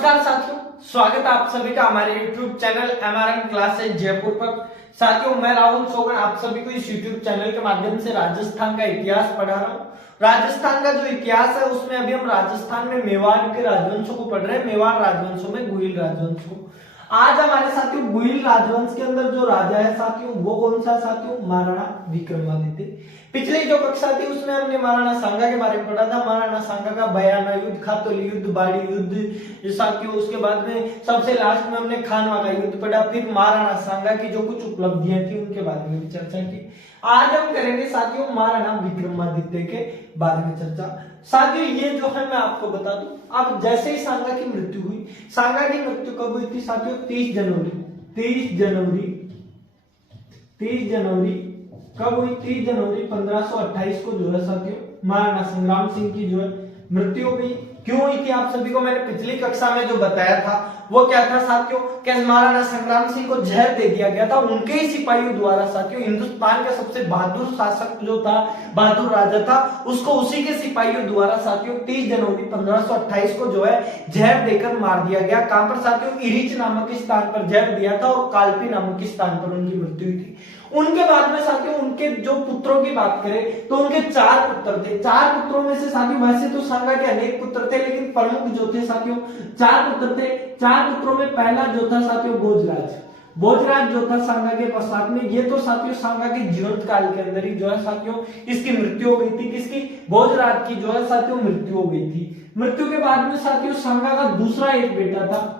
नमस्कार साथियों, स्वागत है आप सभी का हमारे YouTube channel MRM classes Jaipur पर। साथियों, मैं राहुल सोगन आप सभी को इस YouTube चैनल के माध्यम से राजस्थान का इतिहास पढ़ा रहा हूँ। राजस्थान का जो इतिहास है उसमें अभी हम राजस्थान में मेवाड़ के राजवंशों को पढ़ रहे हैं। मेवाड़ राजवंशों में गुहिल राजवंश को। आज हमारे साथियों गुहिल राजवंश के अंदर जो राजा है साथियों वो कौन सा साथियों? महाराणा विक्रमादित्य। पिछली जो कक्षा थी उसमें हमने महाराणा सांगा के बारे में पढ़ा था। महाराणा सांगा का बयाना युद्ध, खातोली युद्ध, बाड़ी युद्ध साथियों। उसके बाद में सबसे लास्ट में हमने खानवा का युद्ध पढ़ा। फिर महाराणा सांगा की जो कुछ उपलब्धियां थी उनके बारे में भी चर्चा की। आज हम करेंगे साथियों महाराणा विक्रमादित्य के बारे में चर्चा। साथियों ये जो है मैं आपको बता दूं, अब जैसे ही सांगा की मृत्यु हुई, सांगा की मृत्यु कब हुई थी साथियों? 30 जनवरी कब हुई? 30 जनवरी 1528 को जो है साथियों महाराणा संग्राम सिंह की जो है मृत्यु हो गई। क्यों हुई थी आप सभी को मैंने पिछली कक्षा में जो बताया था वो क्या था साथियों? कि महाराणा संग्राम सिंह को जहर दे दिया गया था उनके ही सिपाहियों द्वारा साथियों। हिंदुस्तान का सबसे बहादुर शासक जो था, बहादुर राजा था, उसको उसी के सिपाहियों द्वारा साथियों 30 जनवरी 1528 को जो है जहर देकर मार दिया गया। कहां पर साथियों? इरिच नामक स्थान पर जहर दिया था और कालपी नामक स्थान पर उनकी मृत्यु हुई थी। उनके बाद में साथियों उनके जो पुत्रों की बात करें तो उनके 4 पुत्र थे। 4 पुत्रों में से साथियों वैसे तो सांगा के अनेक पुत्र थे, लेकिन प्रमुख जो थे साथियों 4 पुत्र थे। 4 पुत्रों में पहला जो था साथियों भोजराज जो था सांगा के पश्चात में। ये तो साथियों सांगा के जीवंत काल के अंदर ही जो है साथियों इसकी मृत्यु हो गई थी। किसकी? भोजराज की जो है साथियों मृत्यु हो गई थी। मृत्यु के बाद में साथियों सांगा का दूसरा एक बेटा था।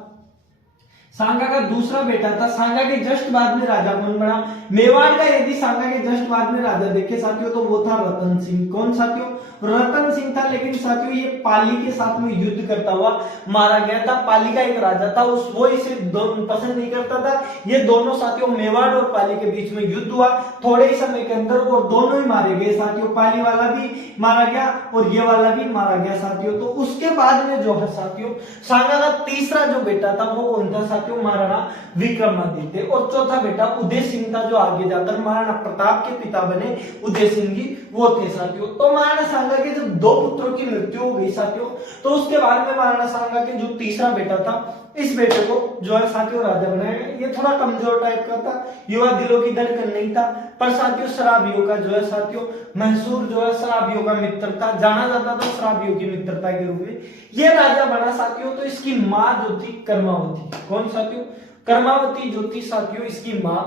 सांगा का दूसरा बेटा था। सांगा के जस्ट बाद में राजा कौन बना? मेवाड़ का यदि सांगा के जस्ट बाद में राजा देखे साथियों तो वो था रतन सिंह। कौन साथियों? रतन सिंह था। लेकिन साथियों ये पाली के साथ में युद्ध करता हुआ मारा गया था। पाली का एक राजा था, वो इसे पसंद नहीं करता था। ये दोनों साथियों मेवाड़ और पाली के बीच में युद्ध हुआ। थोड़े ही समय के अंदर वो दोनों ही मारे गए साथियों। पाली वाला भी मारा गया और ये वाला भी मारा गया साथियों। तो उसके बाद में जो है साथियों सांगा का तीसरा जो बेटा था वो कौन था साथियों? महाराणा विक्रमादित्य। और चौथा बेटा उदय सिंह था जो आगे जाकर महाराणा प्रताप के पिता बने। उदय सिंह जी वो थे साथियों। तो महाराणा सांगा के जब 2 पुत्रों की मृत्यु हो गई साथियों तो उसके बाद में महाराणा सांगा के जो तीसरा बेटा था, इस बेटे को जो है साथियों राजा बनाया गया। ये थोड़ा कमजोर टाइप का था, युवा दिलों की धड़कन नहीं था, पर साथियों शराबियों का जो है साथियों महसूर जो है शराबियों का मित्र था, जाना जाता था शराबियों की मित्रता के रूप में। ये राजा बना साथियों। तो इसकी माँ जो थी कर्मावती। कौन साथियों? कर्मावती जो थी साथियों इसकी माँ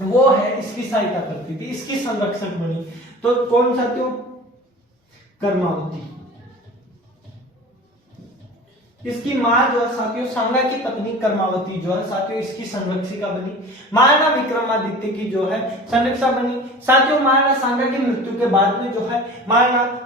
वो है इसकी सहायता करती थी, इसकी संरक्षक बनी। तो कौन साथियों? कर्मावती। इसकी मां जो है साथियों सांगा की पत्नी कर्मावती जो है साथियों इसकी संरक्षिका बनी। महाराणा विक्रमादित्य की जो है संरक्षा बनी साथियों। महाराणा सांगा की मृत्यु के बाद में जो है महाराणा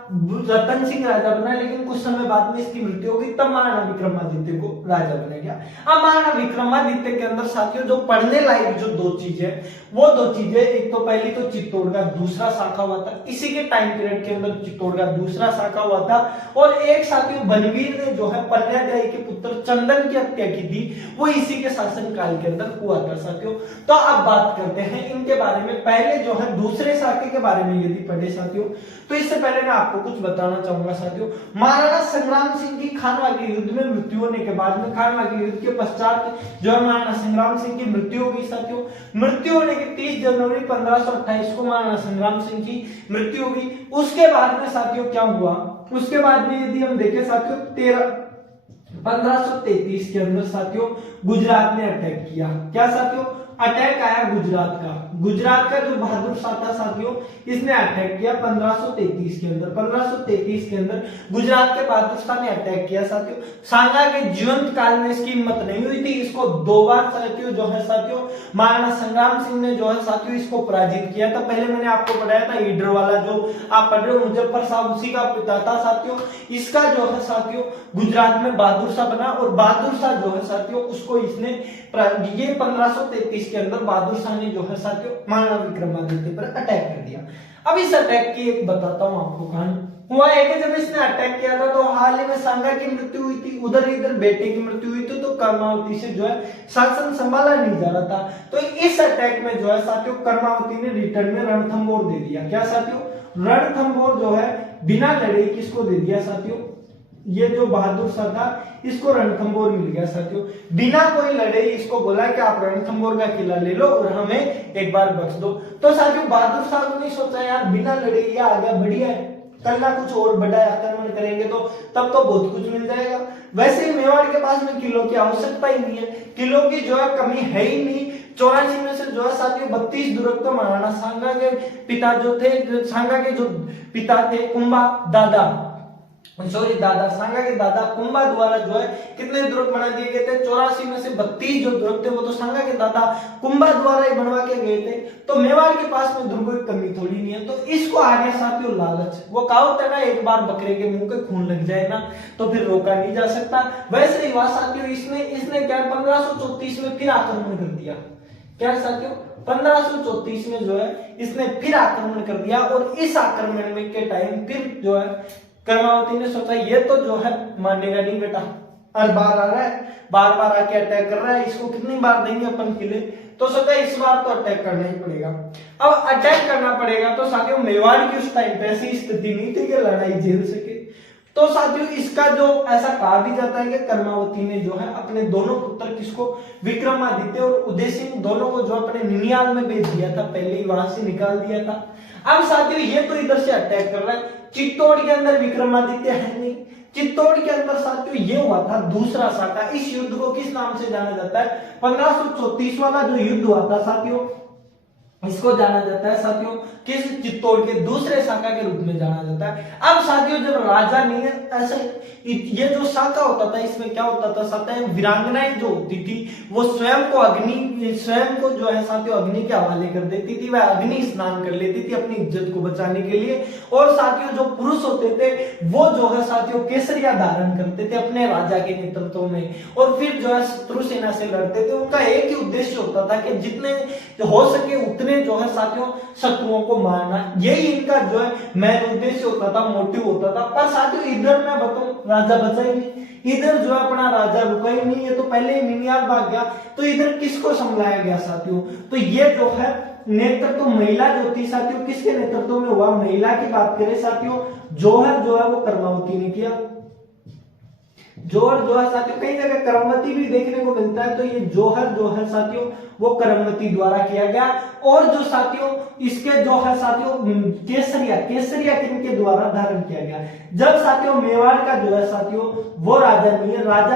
रतन सिंह राजा बना, लेकिन कुछ समय बाद में इसकी मृत्यु होगी, तब महाराणा विक्रमादित्य को राजा बना गया। अब महाराणा विक्रमादित्य के अंदर साथियों जो पढ़ने लायक जो 2 चीजें, वो 2 चीजें, एक तो पहली तो चित्तौड़ का दूसरा शाखा हुआ था। इसी के टाइम पीरियड के अंदर चित्तौड़ का दूसरा शाखा हुआ था। और एक साथियों बनवीर ने जो है पन्याध्यायी के पुत्र चंदन की हत्या की थी, वो इसी के शासन काल के अंदर हुआ था साथियों। तो अब बात करते हैं इनके बारे में। पहले जो है दूसरे शाखे के बारे में यदि पढ़े साथियों तो इससे पहले मैं आपको कुछ बताना चाहूंगा साथियों। महाराणा संग्राम सिंह की खानवा के युद्ध में मृत्यु होने के बाद में, खानवा के युद्ध के पश्चात जो है महाराणा संग्राम सिंह की मृत्यु हो गई साथियों। मृत्यु होने के 30 जनवरी 1528 को महाराणा संग्राम सिंह की मृत्यु हो गई। उसके बाद में साथियों क्या हुआ? उसके बाद में यदि हम देखें साथियों 1533 के अंदर साथियों गुजरात ने अटैक किया। क्या साथियों? अटैक आया गुजरात का। गुजरात का जो बहादुर शाह था साथियों इसने अटैक किया 1533 के अंदर। 1533 के अंदर गुजरात के बहादुर शाह ने अटैक किया साथियों। सांगा के जीवंत काल में इसकी हिम्मत नहीं हुई थी। इसको 2 बार साथियों जो है साथियों महाराणा संग्राम सिंह ने जो है साथियों इसको पराजित किया था। पहले मैंने आपको बताया था ईडर वाला जो आप पढ़ रहे हो मुजफ्फर साहब, उसी का पिता था साथियों। इसका जो है साथियों गुजरात में बहादुर शाह बना और बहादुर शाह जो है साथियों उसको इसने ये 1533 के अंदर बहादुर शाह ने जो है साथियों महाराणा विक्रमादित्य पर अटैक कर दिया। अब इस अटैक की एक बताता हूं आपको कहानी। हुआ है कि जब इसने अटैक किया था तो हाल ही में सांगा की मृत्यु हुई थी, उधर इधर बेटे की मृत्यु हुई थी, तो कर्मावती से जो है शासन संभाला नहीं जा रहा था। तो इस अटैक में जो है साथियों कर्मावती ने रिटर्न में रणथंभौर दे दिया। क्या साथियों? रणथंभौर जो है बिना लड़े किसको दे दिया साथियों? ये जो बहादुर शाह था इसको रणथंभौर मिल गया साथियों। बिना कोई लड़े इसको बोला कि आप रणथंभौर का किला ले लो और हमें एक बार बख्श दो। तो साथियों बहादुर शाह ने सोचा यार बिना लड़े ये आ गया, बढ़िया है, कल ना कुछ और बड़ा आक्रमण करेंगे तो तब तो बहुत कुछ मिल जाएगा। वैसे ही मेवाड़ के पास में किलों की आवश्यकता ही नहीं है, किलों की जो है कमी है ही नहीं। 84 में से जो है साथियों 32 दुर्ग तो महाराणा सांगा के पिता जो थे, सांगा के जो पिता थे कुंभा दादा सांगा के दादा कुंभा द्वारा जो है कितने दुर्ग बना दिए गए थे? 84 में से 32 जो दुर्ग थे वो तो सांगा के दादा कुंभा द्वारा ही बनवा के गए थे। तो मेवाड़ के पास में दुर्गों की कमी थोड़ी नहीं है। तो इसको आगे साथियों लालच, वो कहावत है ना, एक बार बकरे के मुंह के खून लग जाए ना तो फिर रोका नहीं जा सकता। वैसे ही हुआ साथियों, इसने क्या 1534 में फिर आक्रमण कर दिया। क्या साथियों 1534 में जो है इसने फिर आक्रमण कर दिया और इस आक्रमण में के टाइम फिर जो है कर्मावती ने सोचा ये तो जो है मानेगा नहीं बेटा, हर बार आ रहा है, बार बार आके अटैक कर रहा है, इसको कितनी बार देंगे अपन किले। तो सोचा इस बार तो अटैक करना ही पड़ेगा। अब अटैक करना पड़ेगा तो साथियों मेवाड़ की उस टाइम पे ऐसी स्थिति नहीं थी कि लड़ाई झेल सके। तो साथियों इसका जो ऐसा कहा भी जाता है कि कर्मावती ने जो है अपने दोनों पुत्र किसको, विक्रमादित्य और उदय सिंह दोनों को जो अपने निनियाल में भेज दिया था, पहले ही वहां से निकाल दिया था। अब साथियों ये तो इधर से अटैक कर रहा है, चित्तौड़ के अंदर विक्रमादित्य है नहीं, चित्तौड़ के अंदर साथियों ये हुआ था दूसरा साका। इस युद्ध को किस नाम से जाना जाता है? 1534 वाला जो युद्ध हुआ था साथियों, इसको जाना जाता है साथियों किस, चित्तौड़ के दूसरे शाखा के रूप में जाना जाता है। अब साथियों जब राजा नहीं है, ऐसे ये जो शाखा होता था इसमें क्या होता था साथियों, वीरांगनाएं जो होती थी वो स्वयं को जो है साथियों अग्नि के हवाले कर देती थी, वह अग्नि स्नान कर लेती थी अपनी इज्जत को बचाने के लिए। और साथियों जो पुरुष होते थे वो जो है साथियों केसरिया धारण करते थे अपने राजा के नेतृत्व में, और फिर जो है शत्रु सेना से लड़ते थे। उनका एक ही उद्देश्य होता था कि जितने हो सके उतने जो है साथियों शत्रुओं को मारना, यही इनका जो है मेन उद्देश्य होता था, मोटिव होता था। पर साथियों इधर मैं बताऊं राजा बचा ही नहीं, इधर जो है अपना राजा रुका ही नहीं, ये तो पहले ही निनियाल भाग गया। तो इधर किसको संभलाया गया साथियों? तो ये जो है नेतृत्व महिला जो थी साथियों, किसके नेतृत्व में हुआ? महिला की बात करें साथियों, जौहर जो है वो कर्मावती ने किया। जौहर जो है साथियों कई जगह करमवती भी देखने को मिलता है, तो ये जौहर जो है साथियों वो करमवती द्वारा किया गया। और जो साथियों इसके जो है साथियों केसरिया किनके द्वारा धारण किया गया। जब साथियों मेवाड़ का जो है साथियों वो राजा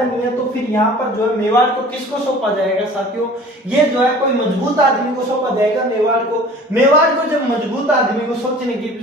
नहीं है तो फिर यहाँ पर जो है मेवाड़ को किसको सौंपा जाएगा साथियों? ये जो है कोई मजबूत आदमी को सौंपा जाएगा मेवाड़ को जब मजबूत आदमी को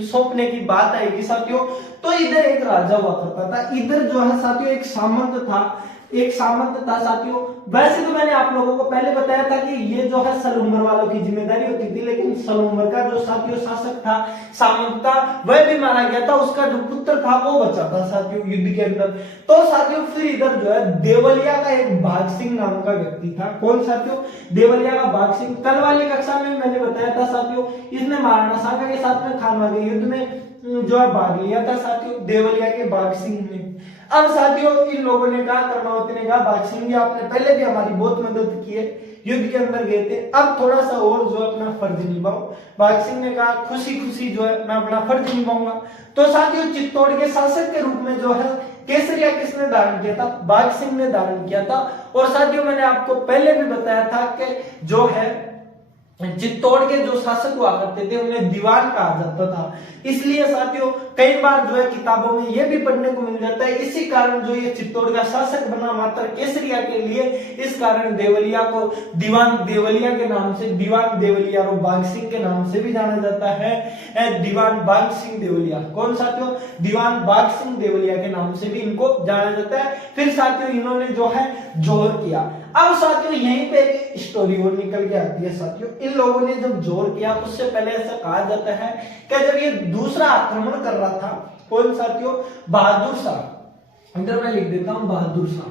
सौंपने की बात आएगी साथियों, तो इधर एक राजा हुआ करता था, इधर जो है साथियों एक सामंत था साथियों। वैसे तो मैंने आप लोगों को पहले बताया था कि ये जो है सलूम्बर वालों की जिम्मेदारी होती थी, लेकिन सलूम्बर का जो साथियों शासक था, सामंत था, वह भी मारा गया था, उसका जो पुत्र था वो बचा था साथियों युद्ध के अंदर। तो साथियों फिर इधर जो है देवलिया का एक भाग सिंह नाम का व्यक्ति था। कौन साथियों? देवलिया का भाग सिंह। कल वाली कक्षा में मैंने बताया था साथियों, इसने महाराणा सांगा के साथ में खानवा के युद्ध में जो है भाग लिया था साथियों, देवलिया के भाग सिंह ने। अब साथियों इन लोगों ने कहा, कर्मावती ने कहा, भाग सिंह जी आपने पहले भी हमारी बहुत मदद की है, युद्ध के अंदर गए थे, अब थोड़ा सा और जो है अपना फर्ज निभाओ। भाग सिंह ने कहा खुशी जो है मैं अपना फर्ज निभाऊंगा। तो साथियों चित्तौड़ के शासक के रूप में जो है केसरिया किसने धारण किया था? भाग सिंह ने धारण किया था। और साथियों मैंने आपको पहले भी बताया था कि जो है चित्तौड़ के जो शासक हुआ करते थे उन्हें दीवान कहा जाता था। इसलिए साथियों कई बार जो है किताबों में यह भी पढ़ने को मिल जाता है, इसी कारण जो ये चित्तौड़ का शासक बना मात्र केसरिया के लिए, इस कारण देवलिया को दीवान देवलिया के नाम से, दीवान देवलिया और बाघ सिंह के नाम से भी जाना जाता है, दीवान बाघ सिंह देवलिया। कौन साथियों? दीवान बाघ सिंह देवलिया के नाम से भी इनको जाना जाता है। फिर साथियों इन्होंने जो है जोर किया। अब साथियों यहीं पे एक स्टोरी और निकल के आती है साथियों, इन लोगों ने जब जोर किया उससे पहले ऐसा कहा जाता है कि जब ये दूसरा आक्रमण कर रहा था, कौन साथियों? बहादुर शाह। इधर मैं लिख देता हूं बहादुर शाह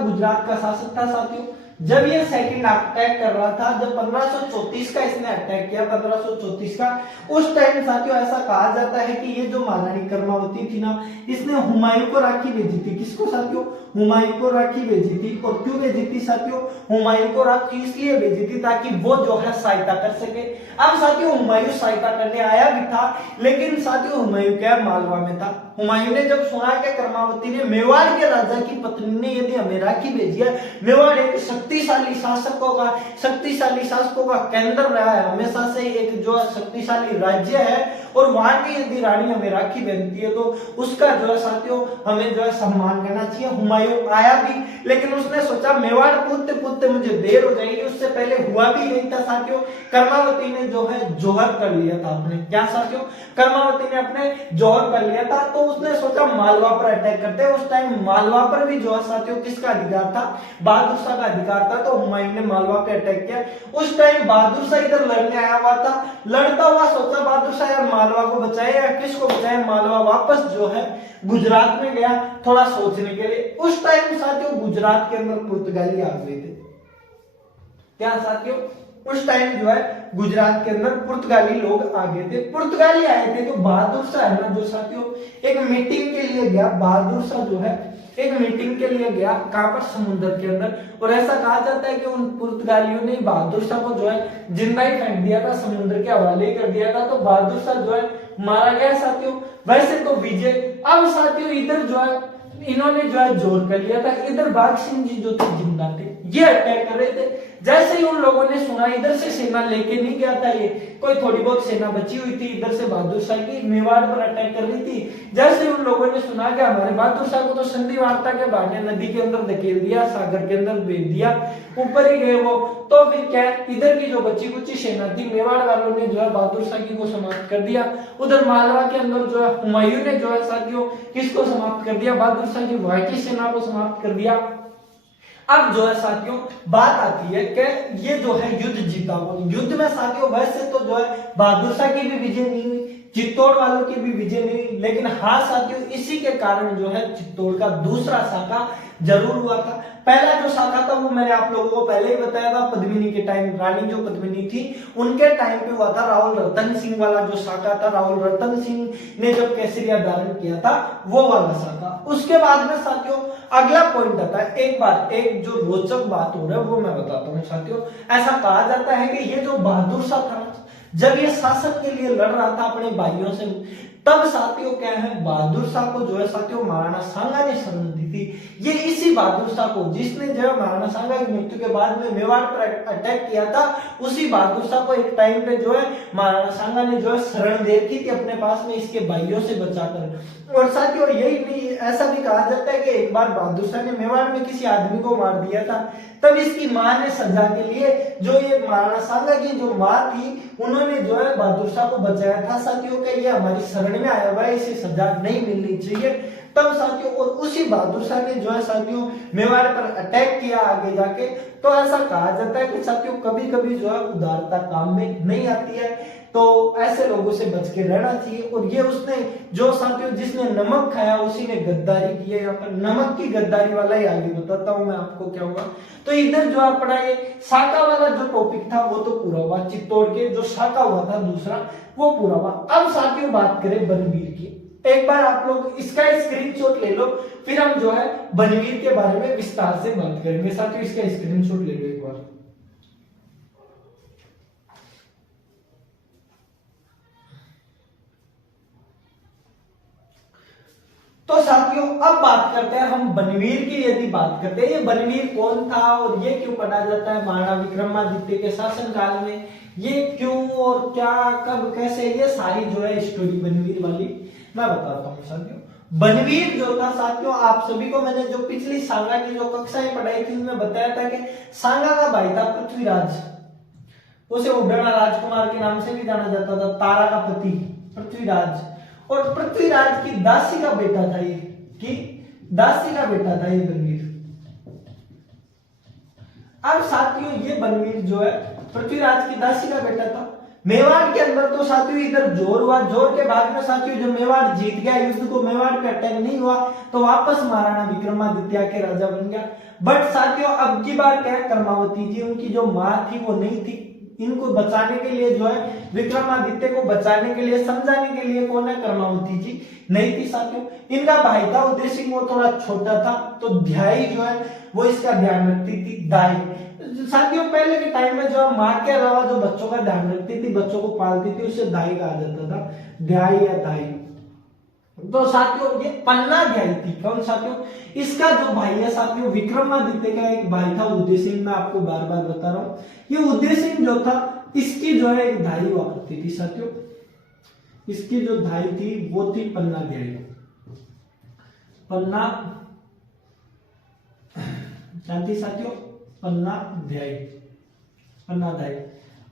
गुजरात का शासक था साथियों। जब ये सेकंड अटैक कर रहा था, जब 1534 का इसने अटैक किया, 1534 का, उस टाइम साथियों ऐसा कहा जाता है कि ये जो महारानी कर्मावती थी ना, इसने हुमायूं को राखी भेजी थी। किसको साथियों? हुमायूं को राखी भेजी थी। और क्यों भेजी थी साथियों? हुमायूं को राखी इसलिए भेजी थी ताकि वो जो है सहायता कर सके। अब साथियों हुमायूं सहायता करने आया भी था, लेकिन साथियों हुमायूं क्या मालवा में था। हुमायूं ने जब सुना कि कर्मावती ने मेवाड़ के राजा की पत्नी ने यदि हमें राखी भेजी है, मेवाड़ एक शक्तिशाली शासकों का केंद्र रहा है, हमेशा से एक जो शक्तिशाली राज्य है, और वहां की यदि रानी हमें राखी भेजती है तो उसका जो है साथियों हमें जो है सम्मान करना चाहिए। हुमायूं आया भी, लेकिन उसने सोचा मेवाड़ पूछते पूछते मुझे देर हो जाएगी, उससे पहले हुआ भी नहीं था साथियों। कर्मावती ने जो है जोहर कर लिया था अपने, क्या साथियों? कर्मावती ने अपने जोहर कर लिया था, तो उसने सोचा मालवा पर अटैक करते हैं। उस टाइम मालवा पर भी जो है साथियों किसका अधिकार था? बहादुर शाह का अधिकार था। तो हुमायूं ने मालवा पे अटैक किया। उस टाइम बहादुर शाह इधर लड़ने आया हुआ था, लड़ता हुआ सोचा बहादुर शाह यार मालवा को बचाए या किसको बचाए। मालवा वापस जो है गुजरात में गया थोड़ा सोचने के लिए। उस टाइम साथियों गुजरात के अंदर पुर्तगाली आ गए थे। क्या साथियों? उस टाइम जो है गुजरात के अंदर पुर्तगाली लोग आ गए थे। पुर्तगाली आए थे तो बहादुर शाह है ना जो साथियों एक मीटिंग के लिए गया। बहादुर शाह जो है एक मीटिंग के लिए गया, कहां पर? समुद्र के अंदर। और ऐसा कहा जाता है कि उन पुर्तगालियों ने बहादुर शाह को जो है जिंदा ही फेंक दिया था, समुद्र के हवाले कर दिया था। तो बहादुर शाह जो है मारा गया साथियों। वैसे तो विजय, अब साथियों इधर जो है इन्होंने जो है जोर कर लिया था, इधर बाघ सिंह जी जो थे जिंदा थे, ये अटैक कर रहे थे। जैसे ही उन लोगों ने सुना, इधर से सेना लेके नहीं गया था, ये कोई थोड़ी बहुत सेना बची हुई थी, इधर से बहादुर शाह की मेवाड़ पर अटैक कर रही थी। जैसे ही उन लोगों ने सुना कि हमारे बहादुर शाह को तो संधि वार्ता के बहाने नदी के अंदर धकेल दिया, सागर के अंदर भेज दिया, ऊपर ही गए वो, तो फिर क्या इधर की जो बची कुची सेना थी मेवाड़ वालों ने जो है बहादुर शाह की को समाप्त कर दिया। उधर मालवा के अंदर जो है हुमायूं ने जो है साथियों किसको समाप्त कर दिया? बहादुर शाह की वहां की सेना को समाप्त कर दिया। अब जो है साथियों बात आती है कि ये जो है युद्ध जीता वो, युद्ध में साथियों वैसे तो जो है बहादुर शाह की भी विजय नहीं हुई, चित्तौड़ वालों की भी विजय नहीं हुई, लेकिन हाँ साथियों इसी के कारण जो है चित्तौड़ का दूसरा शाखा जरूर हुआ था। पहला जो शाखा था वो मैंने आप लोगों को पहले ही बताया था, पद्मिनी के टाइम, रानी जो पद्मिनी थी उनके टाइम पे हुआ था। राहुल रतन सिंह वाला जो शाखा था, राहुल रतन सिंह ने जब केसरिया धारण किया था वो वाला शाखा। उसके बाद में साथियों अगला पॉइंट आता है, एक बार एक जो रोचक बात हो रहा है वो मैं बताता हूँ साथियों। ऐसा कहा जाता है कि ये जो बहादुर शाह था ना, जब ये शासन के लिए लड़ रहा था अपने भाइयों से, तब साथियों क्या है बहादुर शाह को जो है साथियों महाराणा सांगा ने शरण दी थी। ये इसी बहादुर शाह को जिसने जो है महाराणा सांगा की मृत्यु के बाद में मेवाड़ पर अटैक किया था, उसी बहादुर शाह को एक टाइम पे जो है महाराणा सांगा ने जो है शरण दे रखी थी अपने पास में इसके भाइयों से बचाकर। और साथियों यही नहीं, ऐसा भी कहा जाता है कि एक बार बहादुर शाह ने मेवाड़ में किसी आदमी को मार दिया था, तब इसकी मां ने सजा के लिए जो ये महाराणा सांगा की जो मां थी उन्होंने जो है बहादुर शाह को बचाया था साथियों के, ये हमारी शरण में आया हुआ है, इसे सजा नहीं मिलनी चाहिए। तब साथियों और उसी बहादुर शाह ने जो है साथियों मेवाड़ पर अटैक किया आगे जाके। तो ऐसा कहा जाता है कि साथियों कभी कभी जो है उदारता काम में नहीं आती है, तो ऐसे लोगों से बच के रहना चाहिए। और ये उसने जो साथियों जिसने नमक खाया उसी ने गद्दारी की है। यहाँ पर नमक की गद्दारी वाला ही आगे बताता हूं मैं आपको क्या हुआ। तो इधर जो अपना ये शाखा वाला जो टॉपिक था वो तो पूरा हुआ, चित्तौड़ के जो शाखा हुआ था दूसरा वो पूरा हुआ। अब साथियों बात करें बनवीर की, एक बार आप लोग इसका स्क्रीनशॉट ले लो, फिर हम जो है बनवीर के बारे में विस्तार से बात करेंगे। साथियों इसका स्क्रीनशॉट ले लो एक बार। तो साथियों अब बात करते हैं हम बनवीर की। यदि बात करते हैं ये बनवीर कौन था और ये क्यों पढ़ा जाता है महाराणा विक्रमादित्य के शासन काल में, ये क्यों और क्या कब कैसे, ये सारी जो है स्टोरी बनवीर वाली मैं बताता हूँ साथियों। बनवीर जो था साथियों आप सभी को मैंने जो पिछली सांगा की जो कक्षाएं पढ़ाई थी उनमें बताया था कि सांगा का भाई था पृथ्वीराज, उसे उड्डना राजकुमार के नाम से भी जाना जाता था, तारा का पति पृथ्वीराज। और पृथ्वीराज की दासी का बेटा था ये, कि दासी का बेटा था ये बनवीर। अब साथियों ये बनवीर जो है पृथ्वीराज की दासी का बेटा था। मेवाड़ के अंदर तो साथियों इधर जोर हुआ, जोर के बाद में साथियों जब मेवाड़ जीत गया युद्ध को, मेवाड़ पे अटैक नहीं हुआ तो वापस महाराणा विक्रमादित्य के राजा बन गया। बट साथियों अब की बार क्या, कर्मावती जी उनकी जो माँ थी वो नहीं थी, इनको बचाने के लिए जो है विक्रमादित्य को बचाने के लिए समझाने के लिए कौन है, कर्मावती जी नहीं थी साथियों। इनका भाई था उदय सिंह, वो थोड़ा छोटा था, तो ध्याई जो है वो इसका ध्यान रखती थी, दाई साथियों। पहले के टाइम में जो माँ के अलावा जो बच्चों का ध्यान रखती थी, बच्चों को पालती थी, उसे दाई कहा जाता था, ध्याई या दाई। तो साथियों ये पन्ना ध्याई थी कौन साथियों, इसका जो भाई है साथियों विक्रमादित्य का एक भाई था उदय सिंह, मैं आपको बार बार बता रहा हूं। ये उदय सिंह जो था इसकी जो है एक धाई हुआ करती थी साथियों, इसकी जो धाई थी वो थी पन्ना ध्याई, पन्ना जानती साथियों, पन्ना ध्याई, पन्ना ध्याई।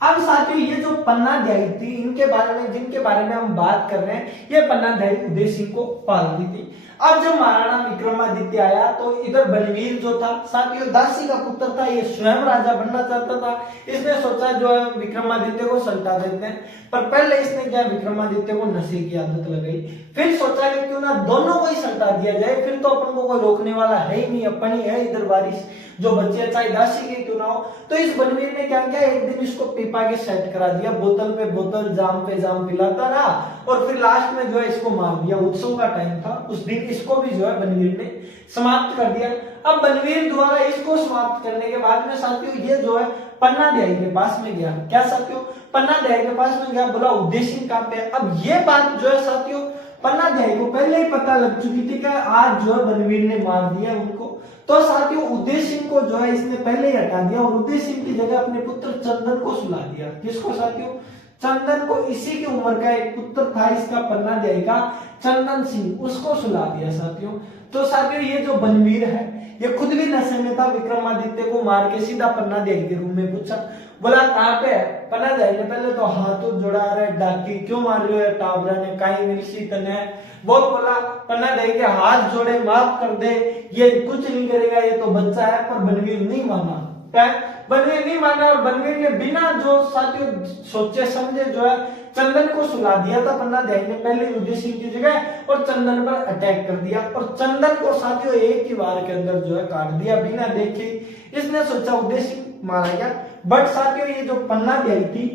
अब साथियों ये जो पन्ना ध्याई थी, इनके बारे में जिनके बारे में हम बात कर रहे हैं, ये पन्ना ध्याई उदय सिंह को पालती थी। अब जब महाराणा विक्रमादित्य आया तो इधर बलवीर जो था साथियों दासी का पुत्र था, ये स्वयं राजा बनना चाहता था। इसने सोचा जो है विक्रमादित्य को सल्टा देते हैं, पर पहले इसने क्या विक्रमादित्य को नशे की आदत लगाई, फिर सोचा कि क्यों ना दोनों को ही सल्टा दिया जाए, फिर तो अपन को कोई रोकने वाला है ही नहीं, अपन ही है इधर वारिस, जो बच्चे चाहे दासी के क्यों ना हो। तो इस बलवीर ने क्या किया, एक दिन इसको पीपा के सेट करा दिया, बोतल पे बोतल जाम पे जाम पिलाता रहा, और फिर लास्ट में जो है इसको मार दिया। उत्सव का टाइम था उस दिन, इसको भी जो है बलवीर ने समाप्त कर दिया। अब बलवीर द्वारा इसको समाप्त करने के बाद में साथियों ये जो है पन्ना ध्याई के पास में गया, क्या साथियों, पन्ना ध्याई के पास में गया, बोला उदय सिंह कहां पे है। अब ये बात जो है साथियों पन्ना ध्याई को पहले ही पता लग चुकी थी कि आज जो है बलवीर ने मार दिया उनको। तो साथियों उदय सिंह को जो है इसने पहले ही हटा दिया, और उदय सिंह की जगह अपने पुत्र चंदन को सुला दिया। किसको साथियों, चंदन को, इसी की उम्र का एक पुत्र था इसका पन्ना ध्याई का, चंदन सिंह, उसको सुला दिया साथियों। तो साथियों ये जो बलवीर है ये खुद भी नशे में था, विक्रमादित्य को मार के सीधा पन्ना ध्याई के रूम में पूछा, बोला कहां पे है। पन्ना ध्याई ने पहले तो हाथों जोड़ा, रहे डाकी क्यों मार रहे हो टाबरा ने, काई मिलसी तने, वो बोला पन्ना ध्याई के हाथ जोड़े, माफ कर दे, ये कुछ नहीं करेगा, ये तो बच्चा है। पर बलवीर नहीं माना, बलवीर नहीं माना, और बलवीर ने बिना जो साथियों सोचे समझे जो है चंदन को सुला दिया था। पन्ना ध्याई ने पहले उदय सिंह की जगह और चंदन पर अटैक कर दिया, और चंदन को साथियों एक ही बार के अंदर जो है काट दिया बिना देखे। इसने सोचा उदय सिंह मारा गया, बट साथियों ये जो पन्ना ध्याई थी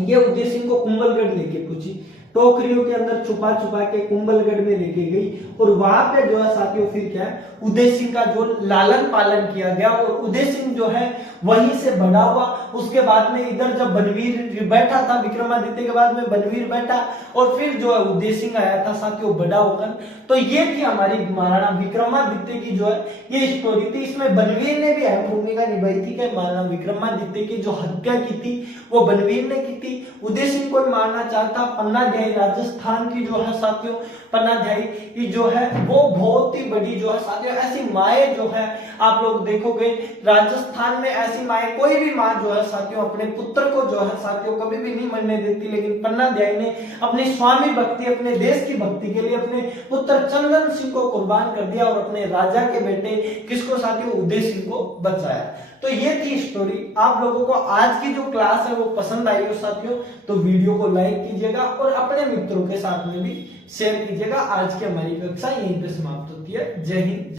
ये उदय सिंह को कुंभलगढ़ लेके पूछी, टोकरियों के अंदर छुपा छुपा के कुंभलगढ़ में लेके गई, और वहां पे जो है साथियों फिर क्या है उदय सिंह का जो लालन पालन किया गया, और उदय सिंह जो है वहीं से बड़ा हुआ। उसके बाद में इधर जब बनवीर बैठा था, विक्रमादित्य के बाद में बनवीर बैठा, और फिर जो है उदय सिंह आया था साथियों बड़ा होकर। तो ये थी हमारी महाराणा विक्रमादित्य की जो है ये स्टोरी थी। इसमें बनवीर ने भी अहम भूमिका निभाई थी कि महाराणा विक्रमादित्य की जो हत्या की थी वो बनवीर ने की थी। उदय सिंह को मारना चाहता पन्ना ध्याई, राजस्थान की जो है साथियों पन्ना ध्याई की जो है वो बहुत ही बड़ी जो है साथियों, ऐसी माए जो है आप लोग देखोगे राजस्थान में, ऐसी माए कोई भी माँ जो है साथियों अपने पुत्र को जो है साथियों कभी भी नहीं मरने देती, लेकिन पन्ना ध्याई ने अपनी स्वामी भक्ति, अपने देश की भक्ति के लिए अपने पुत्र चंदन सिंह को कुर्बान कर दिया, और अपने राजा के बेटे किसको साथियों उदय सिंह को बचाया। तो ये थी स्टोरी। आप लोगों को आज की जो क्लास है वो पसंद आई हो साथियों, तो वीडियो को लाइक कीजिएगा और अपने मित्रों के साथ में भी शेयर कीजिएगा। आज की हमारी कक्षा यहीं पे समाप्त होती है। जय हिंद।